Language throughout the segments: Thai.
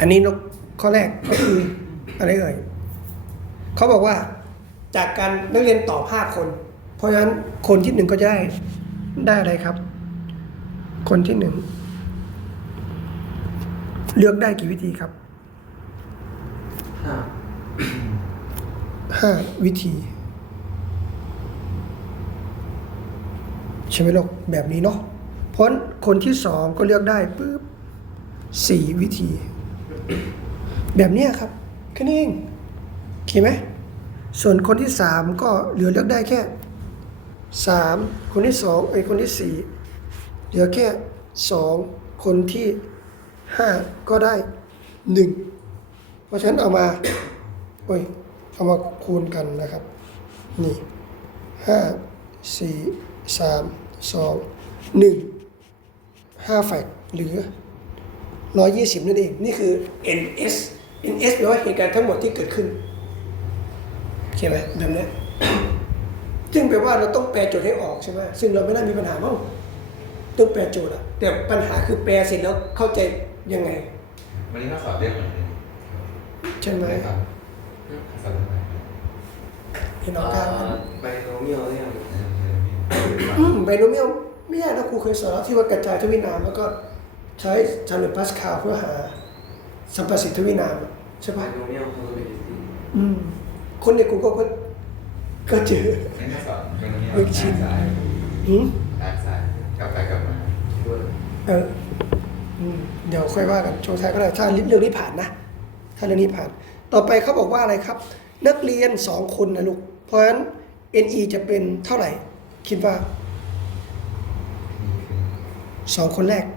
อันนี้นกข้อแรกก็คืออะไรเอ่ยเขาบอกว่า จากการนักเรียนตอบห้าคน เพราะฉะนั้นคนที่หนึ่งก็จะได้ได้อะไรครับ คนที่หนึ่งเลือกได้กี่วิธีครับห้าห้าวิธีใช่ไหมลูกแบบนี้เนาะเพราะฉะนั้นคนที่สองก็เลือกได้ปุ๊บสี่วิธี แบบนี้ครับแค่นี้เองโอเคไหมส่วนคนที่สามก็เหลือเลือกได้แค่สามคนที่สองไอ้คนที่สี่เหลือแค่สองคนที่ห้าก็ได้หนึ่งเพราะฉะนั้นเอามาโอ้ยเอามาคูณกันนะครับ นี่ห้าสี่สามสองหนึ่งห้าแฟกหรือ ร้อยยี่สิบนั่นเอง นี่คือ ns ns แปลว่าเหตุการณ์ทั้งหมดที่เกิดขึ้นเข้าไหมแบบนี้ซึ่งแปลว่าเราต้องแปลโจทย์ให้ออกใช่ไหมซึ่งเราไม่น่ามีปัญหามั้งต้องแปลโจทย์อะแต่ปัญหาคือแปลเสร็จแล้วเข้าใจยังไง วันนี้ก็สอบเรื่องอะไรใช่ไหมไม่สอบสอบเรื่องอะไรพี่น้องกันไบโนเมียลเนี่ยอืมไบโนเมียลไม่ยากนะครูเคยสอนแล้วที่ว่ากระจายทวินามแล้วก็ ใช้ชาร์ลพาสคาลเพื่อหาสัมประสิทธิ์ทวินามใช่ไบปะโนเมียลคอมเพลซิอืมคนในกูก็ก็เจอไม่ก็สอบเป็นนี้ไม่ชินสายอืมตากสายกลับไปกลับมาด้วยเอออืมเดี๋ยวค่อยว่ากันโชว์ท้ายก็ได้ถ้าเรื่องนี้ผ่านนะ ถ้าเรื่องนี้ผ่าน ต่อไปเขาบอกว่าอะไรครับ นักเรียนสองคนนะลูก เพราะฉะนั้น NE จะเป็นเท่าไหร่ คิดว่าสองคนแรกห้าคูณ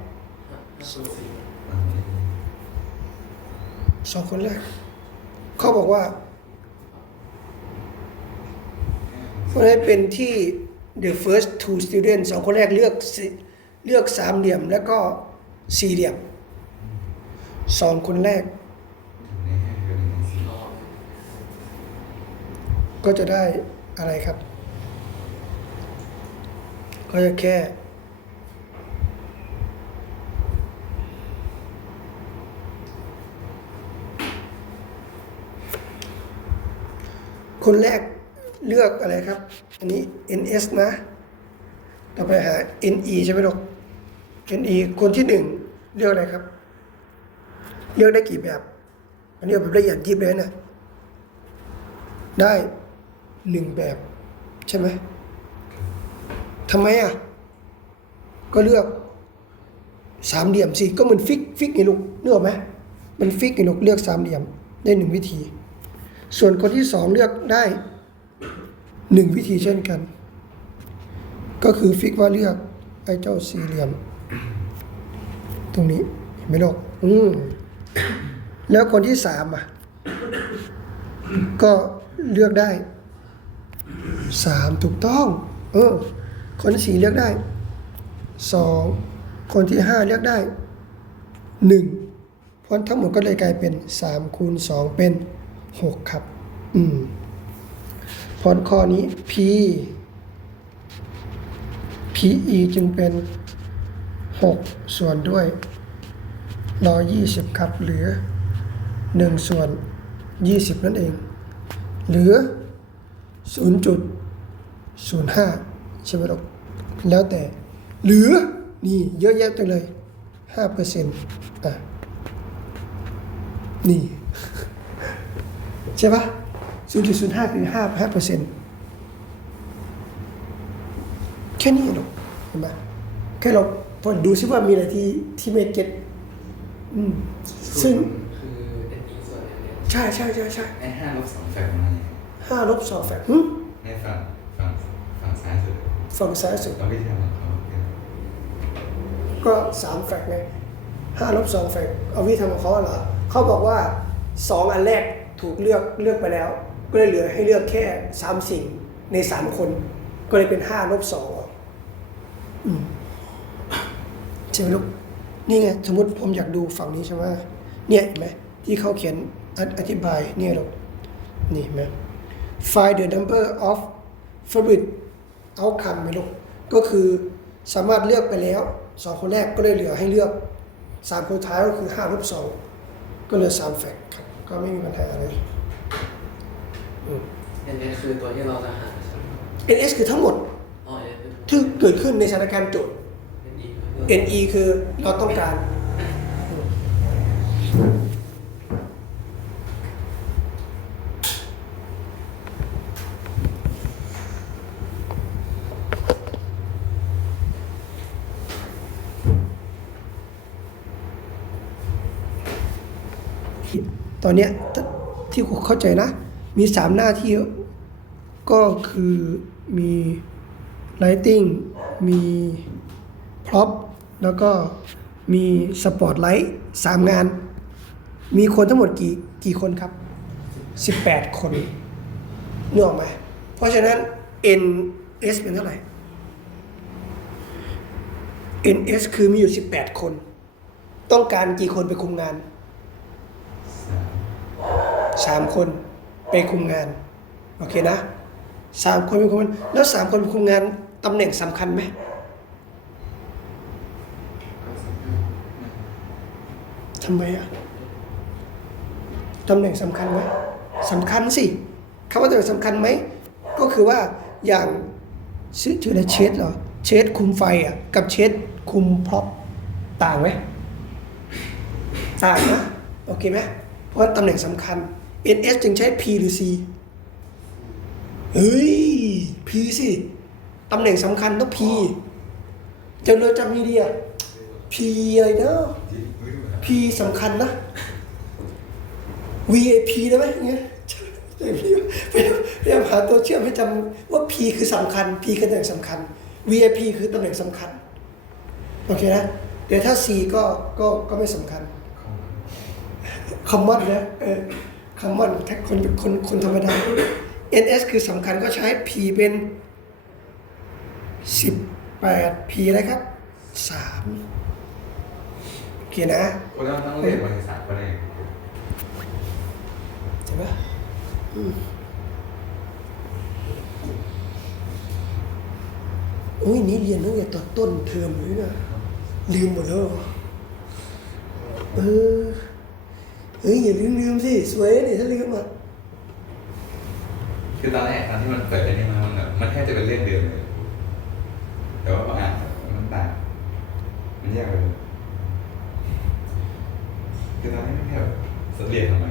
สองคนแรก เขาบอกว่าคนนี้เป็นที่ the first two students สองคนแรกเลือกเลือกสามเหลี่ยมแล้วก็สี่เหลี่ยมสองคนแรก ก็จะได้อะไรครับ ก็จะแค่ คนแรกเลือกอะไรครับ อันนี้ ns นะ ต่อไปหา ne ใช่ไหมลูก ne คนที่หนึ่งเลือกอะไรครับ เลือกได้กี่แบบ อันนี้แบบละเอียดยิบเลยนะได้หนึ่งแบบ ใช่ไหมทำไมอะ ก็เลือกสามเหลี่ยมสิ ก็มันฟิกฟิกไงลูกเลือกไหมมันฟิกไงลูกเลือกสามเหลี่ยมได้หนึ่งวิธี ส่วนคนที่สองเลือกได้หนึ่งวิธีเช่นกัน ก็คือฟิกว่าเลือกไอ้เจ้าสี่เหลี่ยม ตรงนี้เห็นไหมลูกอืมแล้วคนที่สามอะ ก็เลือกได้สามถูกต้อง เออ คนที่สี่เลือกได้สองคนที่ห้าเลือกได้หนึ่งเพราะทั้งหมดก็เลยกลายเป็นสามคูณสองเป็น หกครับ อืมพราะข้อนี้ p pe จึงเป็นหกส่วนด้วยร้อยยี่สิบครับ เหลือหนึ่งส่วนยี่สิบนั่นเอง เหลือ 0.05 ใช่ไหมลูกแล้วแต่ เหลือ นี่เยอะแยะจังเลย5เปอร์เซ็นต์อะ นี่ ใช่ปะ0.05 คือ5 5เปอร์เซ็นต์แค่นี้หรอกเห็นไหมแค่เราพอดูซิว่ามีอะไรที่ที่ไม่เก็ตอืมซึ่งคือเอ็นอีส่วนเอ็นเอ็นใช่ใช่ใช่ใช่ไอ้ห้าลบสองแฟกมันอะไรห้าลบสองแฟกหึในฝั่งฝั่งฝั่งซ้ายสุดฝั่งซ้ายสุดเราวิธีทำของเขาคือก็สามแฟกไงห้าลบสองแฟกเอาวิธีทำของเขาเหรอเขาบอกว่าสองอันแรก ถูกเลือกเลือกไปแล้ว ก็เลยเหลือให้เลือกแค่สามสิ่งในสามคน ก็เลยเป็นห้าลบสองใช่ไหมลูกนี่ไงสมมติผมอยากดูฝั่งนี้ใช่ไหมเนี่ยเห็นไหมที่เขาเขียนอธิบายเนี่ยลูกนี่เห็นไหม find the number of favorite outcome ไหมลูกก็คือสามารถเลือกไปแล้วสองคนแรกก็เลยเหลือให้เลือกสามคนท้ายก็คือห้าลบสองก็เหลือสามแฟกครับ ก็ไม่มีปัญหาอะไรอืมอันนี้คือตัวที่เราจะหาใช่ไหม NS คือทั้งหมดอ๋อเอ็นเป็นที่เกิดขึ้นในสถานการณ์โจทย์เอ็นอี NE คือเราต้องการ ตอนเนี้ยที่ผมเข้าใจนะ มีสามหน้าที่ก็คือมี lighting มีพร็อพแล้วก็มีสปอตไลท์สามงาน มีคนทั้งหมดกี่กี่คนครับ 18 คนนึกออกไหมเพราะฉะนั้น NS เป็นเท่าไหร่ NS คือมีอยู่ 18 คน ต้องการกี่คนไปคุมงาน สามคนไปคุมงาน โอเคนะสามคนไปคุมงานแล้วสามคนไปคุมงานตำแหน่งสำคัญไหมทำไมอะตำแหน่งสำคัญไหมสำคัญสิคำว่าตำแหน่งสำคัญไหมก็คือว่าอย่างชื่อชื่ออะไรเชดเหรอเชดคุมไฟอะกับเชดคุมพร็อพต่างไหมต่างนะโอเคไหมเพราะตำแหน่งสำคัญ NS จึงใช้ P หรือ C เฮ้ย P สิ ตำแหน่งสำคัญต้อง P จะเราจำมีดีอะ P อะไรเนาะที่ไม่รู้นะ P สำคัญนะ VIP ได้ไหมเงี้ยพยายามหาตัวเชื่อมให้จำว่า P คือสำคัญ P คือตำแหน่งสำคัญ VIP คือตำแหน่งสำคัญ โอเคนะ เดี๋ยวถ้า C ก็ก็ก็ไม่สำคัญคอมมอนนะเออ คอมมอนถ้าคนคนคนธรรมดา NS คือสำคัญก็ใช้ P เป็น 18 P อะไรครับ 3 โอเคนะคนเราต้องเรียนบริษัทก็ได้ใช่ปะอืมโอ้ยนี่เรียนตั้งแต่ตอนต้นเทอมเลยนะลืมหมดแล้วเหรอเออ เฮ้ยอย่าลืมลืมสิสวยนี่ถ้าลืมอะคือตอนแรกตอนที่มันเปิดอันนี้มามันแบบมันแทบจะเป็นเรื่องเดิมเลยแต่ว่าพออ่านมันต่างมันแยกไปเลยคือตอนนี้มันแค่แบบสเรียนทำไม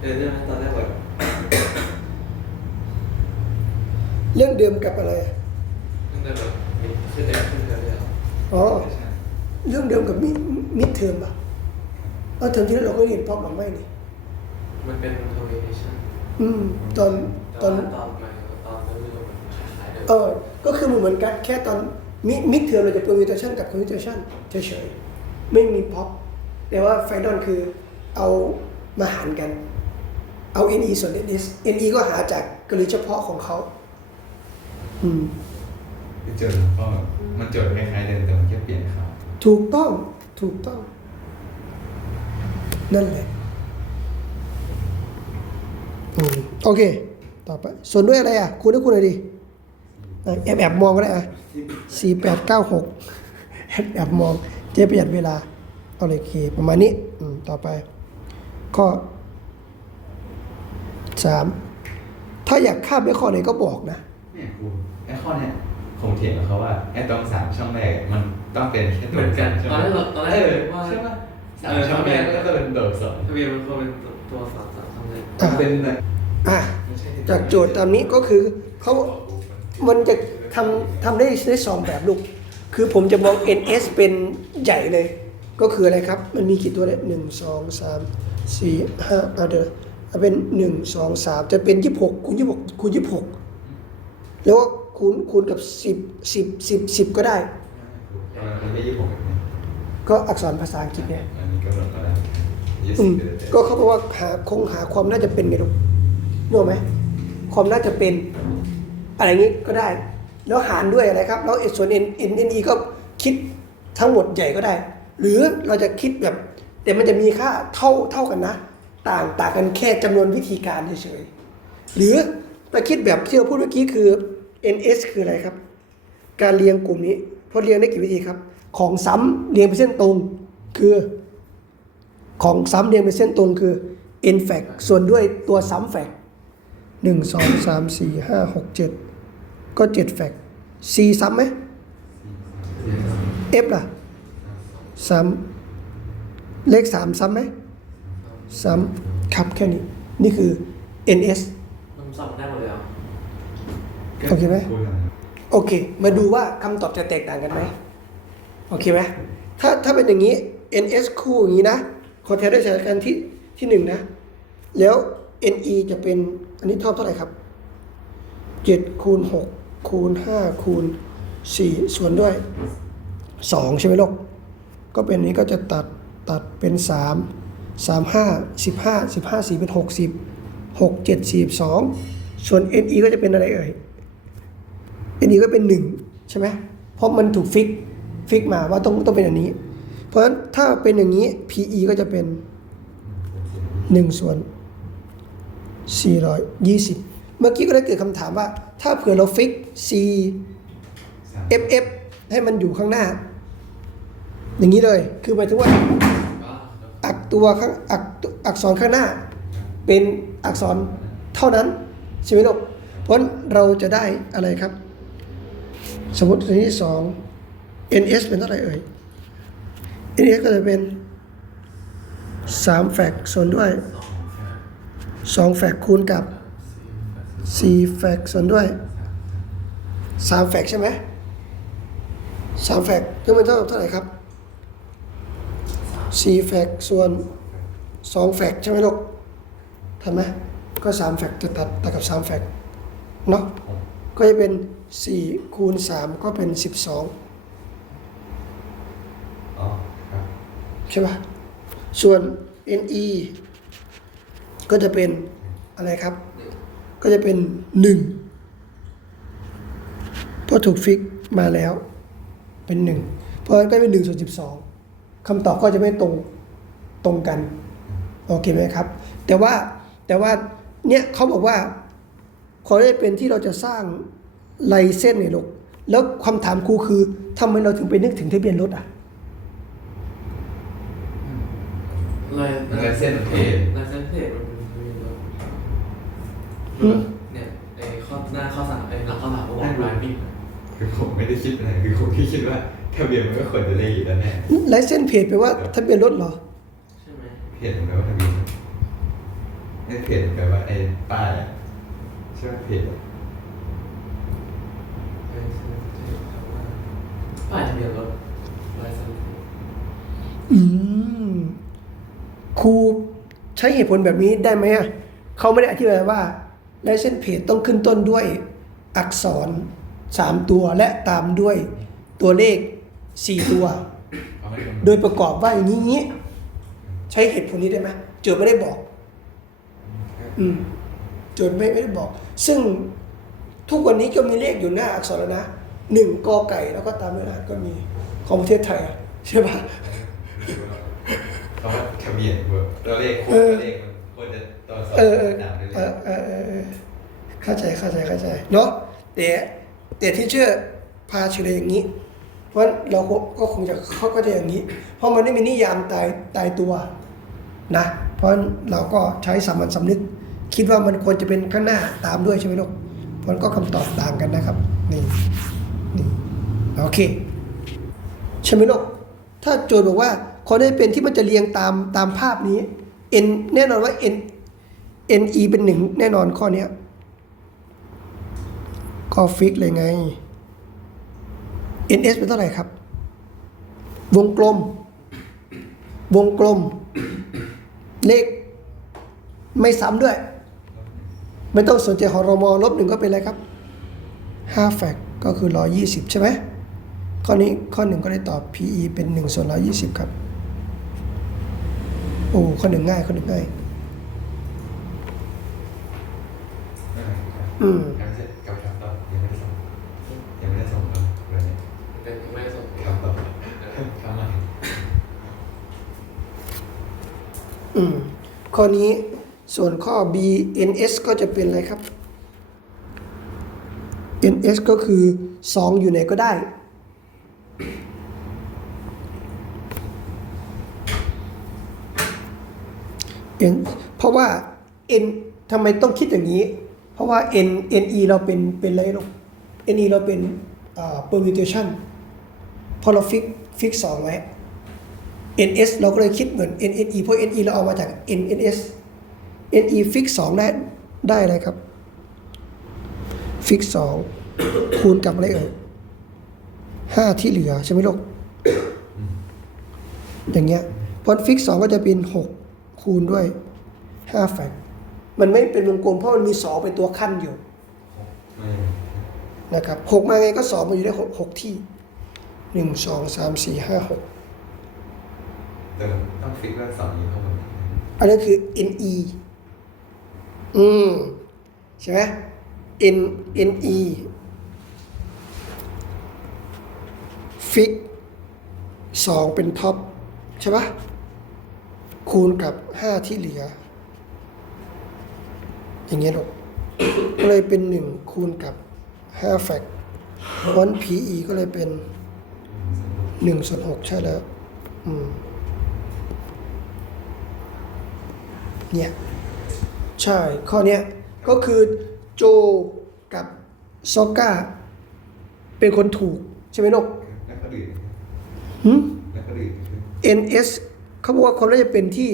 เออเนี่ยตอนแรกแบบเรื่องเดิมกับอะไร ตั้งแต่แบบขึ้นได้ขึ้นเรื่อยอ๋อใช่เรื่องเดิมกับมิมิดเทอมป่ะเอาเทอมที่แล้วเราก็เรียนพร้อมหรือไม่นี่ๆมันเป็นทวีเนชั่นอืม ตอนตตออนนตอนใหม่กับตอนนั้นไม่รู้มันคล้ายๆเดิมเออ ก็คือเหมือนกันแค่ตอนมิมิดเทอมเราจะ permutation กับ commutation เฉยๆไม่มีพ็อปแต่ว่าไฟนอลคือเอามาหารกัน เอา NE ส่วน NS NE ก็หาจากกรณีเฉพาะของเขา อืมที่เจอก็มันโจทย์คล้ายๆเดิมแต่มันแค่เปลี่ยนคำถูกต้องถูกต้อง นั่นแหละอืมโอเค ต่อไป ส่วนด้วยอะไรอะคุณให้คุณหน่อยดิอะแอบแอบมองก็ได้อะสี่แปดเก้าหกแอบแอบมอง เจ๊ประหยัดเวลา เอาเลยโอเค ประมาณนี้อืมต่อไป ข้อสามถ้าอยากข้ามไปข้อไหนก็บอกนะเนี่ยครูไอ้ข้อเนี้ยผมเถียงกับเขาว่าไอ้ตรงสามช่องแรกมันต้องเป็นแค่ตัวใช่ไหมตอนแรกเราตอนแรกเออว่าใช่ปะ สามช่องแรกก็ต้องเป็นโดดสองทวีมันควรเป็นตัวสามสามทำเลยอะเป็นแบบอะไม่ใช่จากโจทย์ตามนี้ก็คือเขามันจะทำทำได้ได้สองแบบลูก คือผมจะมอง NS เป็นใหญ่เลย ก็คืออะไรครับ มันมีกี่ตัวเลยหนึ่งสองสามสี่ห้าเอาเดี๋ยวเอาเป็นหนึ่งสองสามจะเป็นยี่สิบหกคูณยี่สิบหกคูณยี่สิบหกแล้วก็คูณคูณกับสิบสิบสิบสิบก็ได้มันไม่ยี่สิบหกแบบนี้ก็อักษรภาษาอังกฤษเนี่ยอันนี้ กำหนดมาแล้วยี่อืสิบมเดือนก็เขาบอกว่าหาคงหาความน่าจะเป็นไงลูกนึกออกไหมความน่าจะเป็นอะไรอย่างนี้ก็ได้ แล้วหารด้วยอะไรครับ แล้วส่วน n n n e ก็คิดทั้งหมดใหญ่ก็ได้ หรือเราจะคิดแบบ แต่มันจะมีค่าเท่าเท่ากันนะ ต่างต่างกันแค่จำนวนวิธีการเฉยๆหรือถ้าคิดแบบที่เราพูดเมื่อกี้คือ ns คืออะไรครับ การเรียงกลุ่มนี้เพราะเรียงได้กี่วิธีครับ ของซ้ำเรียงเป็นเส้นตรงคือ ของซ้ำเรียงเป็นเส้นตรงคือ n fact ส่วนด้วยตัวซ้ำ fact หนึ่งสองสามสี่ห้าหกเจ็ดก็เจ็ด fact c ซ้ำไหม f ล่ะ ซ้ำ เลขสามซ้ำไหม ซ้ำ ครับแค่นี้ นี่คือ ns มันซ้ำได้หมดเลยเหรอโอเคไหมพูดอะไรโอเค มาดูว่าคำตอบจะแตกต่างกันไหม โอเคไหมถ้าถ้าเป็นอย่างนี้ ns คู่อย่างนี้นะ ขอแทนด้วยสานการที่ที่หนึ่งนะ แล้ว ne จะเป็นอันนี้เท่าเท่าไหร่ครับเจ็ดคูณหกคูณห้าคูณสี่ส่วนด้วยสองใช่ไหมลูกก็เป็นนี้ก็จะตัดตัดเป็นสามสามห้าสิบห้าสิบห้าสี่เป็นหกสิบหกเจ็ดสี่สองส่วน ne ก็จะเป็นอะไรเอ่ยอันนี้ก็เป็นหนึ่งใช่ไหมเพราะมันถูกฟิกฟิกมาว่าต้องต้องเป็นอันนี้ เพราะฉะนั้นถ้าเป็นอย่างนี้ PE ก็จะเป็น 1 ส่วน 420 เมื่อกี้ก็ได้เกิดคำถามว่า ถ้าเผื่อเราฟิก C FF ให้มันอยู่ข้างหน้า อย่างนี้เลย คือหมายถึงว่า อักตัวข้างอักอักษรข้างหน้า เป็นอักษรเท่านั้นใช่ไหมลูกเพราะฉะนั้นเราจะได้อะไรครับ สมมติตัวที่สอง ns เป็นเท่าไหร่เอ่ย ns ก็จะเป็น3แฟกส่วนด้วย2แฟกคูณกับ4แฟกส่วนด้วย3แฟกใช่ไหม3แฟกก็เป็นเท่ากับเท่าไหร่ครับ4แฟกส่วน2แฟกใช่ไหมลูกทันไหมก็3แฟกจะตัดตัดกับ3แฟกเนาะก็จะเป็น4คูณ3ก็เป็น12อ๋อครับ ใช่ป่ะส่วน NE ก็จะเป็นอะไรครับ ก็จะเป็น 1 เพราะถูกฟิกมาแล้วเป็น 1 เพราะฉะนั้นก็เป็น1ส่วน12คำตอบก็จะไม่ตรงตรงกัน โอเคไหมครับ แต่ว่าแต่ว่าเนี่ยเขาบอกว่าขอได้เป็นที่เราจะสร้างลายเส้นเนี่ยลูกแล้วคำถามครูคือทำไมเราถึงไปนึกถึงทะเบียนรถอะ ลายลายเส้นเพจลายเส้นเพจมันเป็นยังไงอืมเนี่ยไอ้ข้อหน้าข้อสามไอ้หลังข้อสามก็บอกลายวิ่งคือผมไม่ได้คิดอะไรคือผมแค่คิดว่าทะเบียนมันก็ควรจะเลขอยู่แล้วแน่ลายเส้นเพจแปลว่าทะเบียนรถเหรอ ใช่ไหมเพจมันแปลว่าทะเบียนไอ้เพจแปลว่าไอ้ป้ายอะใช่ไหมเพจอะลายเส้นเพจคำว่าป้ายทะเบียนรถลายเส้นเพจอืม ครูใช้เหตุผลแบบนี้ได้ไหมอะเขาไม่ได้อธิบายว่าลายเส้นเพจต้องขึ้นต้นด้วยอักษรสามตัวและตามด้วยตัวเลขสี่ตัวเขาไม่ได้โดยประกอบว่าอย่างนี้อย่างนี้ใช้เหตุผลนี้ได้ไหมโจทย์ไม่ได้บอก อืมโจทย์ไม่ไม่ได้บอก ซึ่งทุกวันนี้ก็มีเลขอยู่หน้าอักษรแล้วนะหนึ่งกอไก่แล้วก็ตามด้วยรหัสก็มีของประเทศไทยอะใช่ปะ เขาว่าทะเบียนเบอร์ตัวเลขโค้เอดอตัวเลขมันควรจะตัวสอบเออเออตามได้เลเอยอเออเออเออเข้าใจเข้าใจเข้าใจเนาะแต่แต่ที่เชื่อพาเฉลยอย่างนี้ เพราะเราก็คงจะเขาก็จะอย่างนี้ เพราะมันไม่มีนิยามตายตายตัวนะ เพราะเราก็ใช้สามัญสำนึก คิดว่ามันควรจะเป็นข้างหน้าตามด้วยใช่ไหมลูกเพราะก็คำตอบต่างกันนะครับนี่นี่โอเคใช่ไหมลูกถ้าโจทย์บอกว่า ขอได้เป็นที่มันจะเรียงตามตามภาพนี้ n แน่นอนว่า n ne เป็นหนึ่งแน่นอนข้อเนี้ยก็ฟิกเลยไง ns เป็นเท่าไหร่ครับ วงกลม วงกลม เลข ไม่ซ้ำด้วย ไม่ต้องสนใจหอรมอลบหนึ่งก็เป็นอะไรครับ5แฟกก็คือ 120 ใช่ไหมข้อนี้ข้อหนึ่งก็ได้ตอบ PE เป็น 1 ส่วน 120 ครับ อ้ข้อหนึ่งง่ายข้อหนึ่งง่าย อืมยังไม่เสร็จกับคำตอบยังไม่ได้ส่งยังไม่ได้ส่งครับเลยเนี่ยแต่ยังไม่ได้ส่งคำตอบคำใหม่อืมข้อนี้ส่วนข้อ B NS ก็จะเป็นอะไรครับ NS ก็คือ 2 อยู่ไหนก็ได้ เพราะว่า n ทำไมต้องคิดอย่างนี้ เพราะว่า n n e เราเป็นเป็นอะไรลูก n e เราเป็นอ่า permutation พอเราฟิกฟิกสองไว้ n s เราก็เลยคิดเหมือน n n e เพราะ n e เราเอามาจาก n n s n e ฟิกสองได้ได้อะไรครับ ฟิกสองคูณกับอะไรเอ่ยห้าที่เหลือใช่ไหมลูกอย่างเงี้ยพอฟิกสองก็จะเป็นหก คูณด้วยห้าแฟกมันไม่เป็นวงกลมเพราะมันมีสองเป็นตัวขั้นอยู่ไม่นะครับหกมาไงก็สองมาอยู่ได้หกหกที่หนึ่งสองสามสี่ห้าหกแต่ต้องฟิกว่าสองนี้เข้ามาอันนั้นคือ NE อืมใช่ไหม N NE ฟิกสองเป็นท็อปใช่ปะ คูณกับห้าที่เหลือ อย่างเงี้ยหรอกก็เลยเป็นหนึ่งคูณกับห้าแฟกวัน PE ก็เลยเป็นหนึ่งส่วนหกใช่แล้ว อืม เนี่ย ใช่ ข้อเนี้ย ก็คือโจกับซอกก้า เป็นคนถูก ใช่ไหมนกแล้วก็ดื่มหืมแล้วก็ดื่ม NS เขาบอกว่าความน่าจะเป็นที่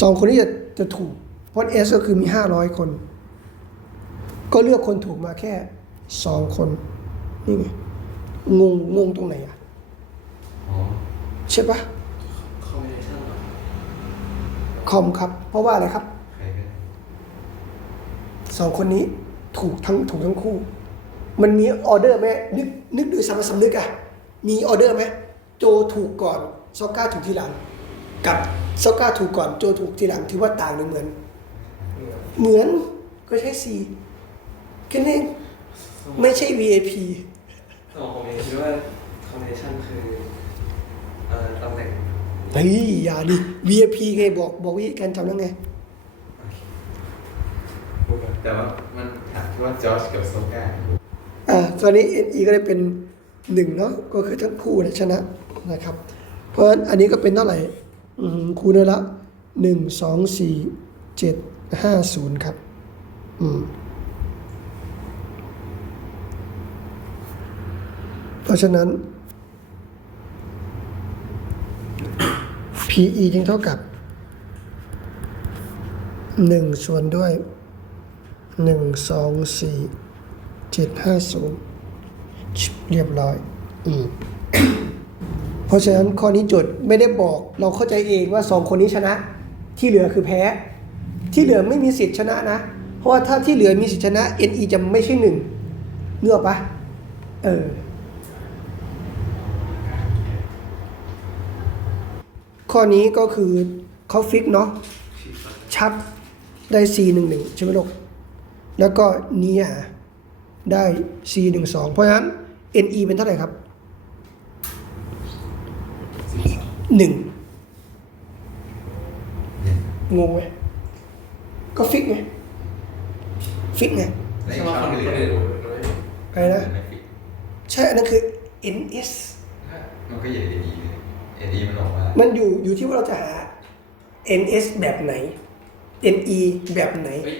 สองคนนี้จะจะถูก เพราะ S ก็คือมีห้าร้อยคน ก็เลือกคนถูกมาแค่สองคนนี่ไงงงงงตรงไหนอะอ๋อใช่ปะคอมบิเนชั่นเหรอคอมครับ เพราะว่าอะไรครับใครก็ได้สองคนนี้ถูกทั้งถูกทั้งคู่ มันมีออเดอร์ไหมนึกนึกดูสามัญสำนึกอะมีออเดอร์ไหมโจถูกก่อน ซอกก้าถูกทีหลัง กับซอกก้าถูกก่อนโจถูกทีหลังถือว่าต่างหรือเหมือน เหมือนก็ใช่สีแค่นี้เองไม่ใช่ VIP สมองผมเองคิดว่าคอมบิเนชั่นคือเอ่อตำแหน่งเฮ้ยอย่าดิ VIP ไงบอกบอกวิธีการจำแล้วไง แต่ว่ามันถามว่าจอร์จกับโซก้าอ่าตอนนี้ NE ก็ได้เป็นหนึ่งเนาะก็คือทั้งคู่เนี่ยชนะนะครับเพ ราะฉะนั้นอันนี้ก็เป็นเท่าไหร่คูณได้ละหนึ่งสองสี่เจ็ดห้าศูนย์ครับอืมเพราะฉะนั้น PE จึงเท่ากับหนึ่งส่วนด้วยหนึ่งสองสี่เจ็ดห้าศูนย์เรียบร้อย อืม เพราะฉะนั้นข้อนี้โจทย์ไม่ได้บอกเราเข้าใจเองว่าสองคนนี้ชนะ ที่เหลือคือแพ้ ที่เหลือไม่มีสิทธิ์ชนะนะ เพราะว่าถ้าที่เหลือมีสิทธิ์ชนะ NE จะไม่ใช่หนึ่งเนื้อกปะเออข้อนี้ก็คือเขาฟิกเนาะชัดได้ C หนึ่งหนึ่งใช่ไหมลูกแล้วก็เนียได้ C หนึ่งสองเพราะฉะนั้น NE เป็นเท่าไหร่ครับ หนึ่งงงไหมก็ฟิกไงฟิกไงในใช่ว่าช่คอนงอื่นอื่นคนอื่นมันไม่อะไรนะไม่ฟิกใช่อันนั้นคือ NS มันก็ใหญ่ดีเอ็นดีมันออกมา มันอยู่อยู่ที่ว่าเราจะหา NS แบบไหน NE แบบไหนเฮ้ย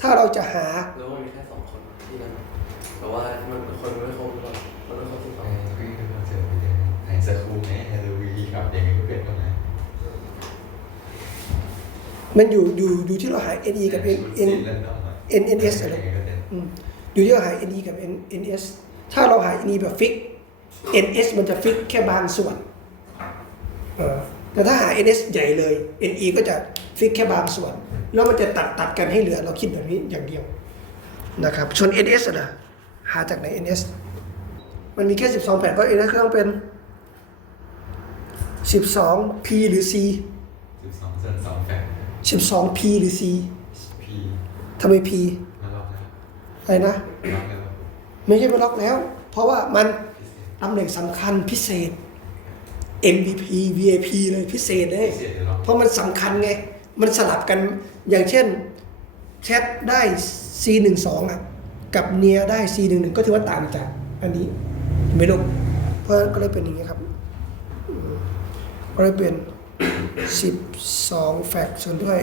ถ้าเราจะหาแล้วมันมีแค่สองคนที่นั่นแต่ว่ามันคนไม่ครบหรือเปล่ามันไม่ครบที่สองไอ้คุยกันมาเจอไปเลยไอ้ส กูไงฮาโลวีนครับอย่างนี้ก็เป็นตรงนั้นมันอยู่อยู่อยู่ที่เราหา NE กับ N N N N S อะไรอืมอยู่ที่เราหา NE กับ N NS ถ้าเราหา NE แบบฟิก NS มันจะฟิกแค่บางส่วนเออแต่ถ้าหา NS ใหญ่เลย NE ก็จะฟิกแค่บางส่วน แล้วมันจะตัดตัดกันให้เหลือเราคิดแบบนี้อย่างเดียวนะครับส่วน NS อะนะหาจากไหน NS มันมีแค่ 12 แผ่นก็ NS ก็ต้องเป็น 12 P หรือ C สิบสองส่วนสองแฟน12 P หรือ C พีทำไม P มาล็อกแล้วอะไรนะ ล็อกแล้วไม่ใช่มาล็อกแล้ว เพราะว่ามันพิเศษตำแหน่งสำคัญพิเศษ MVP VIP เลยพิเศษเลย พิเศษเดี๋ยวล็อกเพราะมันสำคัญไง มันสลับกัน อย่างเช่นแชทได้ C12 อะ กับเนียได้ C11 ก็ถือว่าต่างจากอันนี้ไม่รู้เพราะฉะนั้นก็เลยเป็นอย่างนี้ครับอืม ก็เลยเป็น12 แฟกส่วนด้วย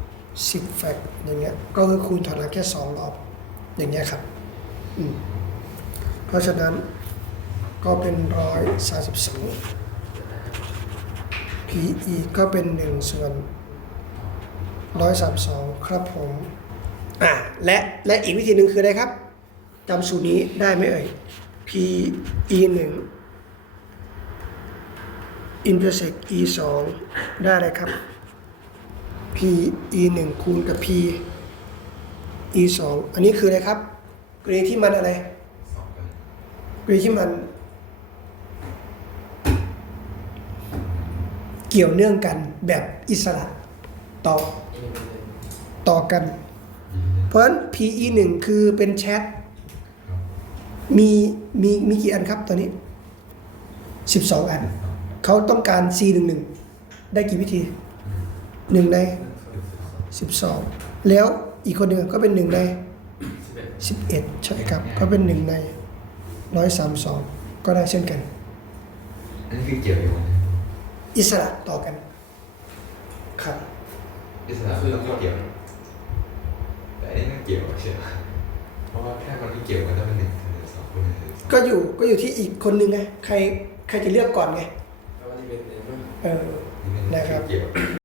10 แฟกอย่างเงี้ยก็คือคูณถอยหลังแค่ 2 รอบ อย่างเงี้ยครับอืมเพราะฉะนั้นก็เป็นร้อยสาสิบสอง PE ก็เป็น 1 ส่วนร้อยสามสองครับผม อ่าและและอีกวิธีหนึ่งคืออะไรครับจำสูตรนี้ได้ไหมเอ่ย PE 1 intersect E 2ได้เลยครับ PE 1คูณกับ P E 2อันนี้คืออะไรครับกรณีที่มันอะไรสองกรณีที่มัน เกี่ยวเนื่องกันแบบอิสระต่อต่อกัน เพราะฉะนั้น PE 1คือเป็นแชทมีมีมีกี่อันครับตอนนี้ 12 อัน เขาต้องการ C 1 1ได้กี่วิธี1ใน12แล้วอีกคนหนึ่งก็เป็น1ในสิบเอ็ด11ใช่ครับ ก็เป็น1ใน132ก็ได้เช่นกันอันนี้คือเกี่ยวอยู่นะอิสระต่อกัน ครับอิสระคือไม่เกี่ยว แต่อันนี้ไม่เกี่ยวใช่ไหมเพราะว่าแค่คนที่เกี่ยวกันต้องเป็นหนึ่งหรือสองคนหนึ่งหรือสองก็อยู่ก็อยู่ที่อีกคนหนึ่งไงใครใครจะเลือกก่อนไงแปลว่าที่เป็ นเออนะครับ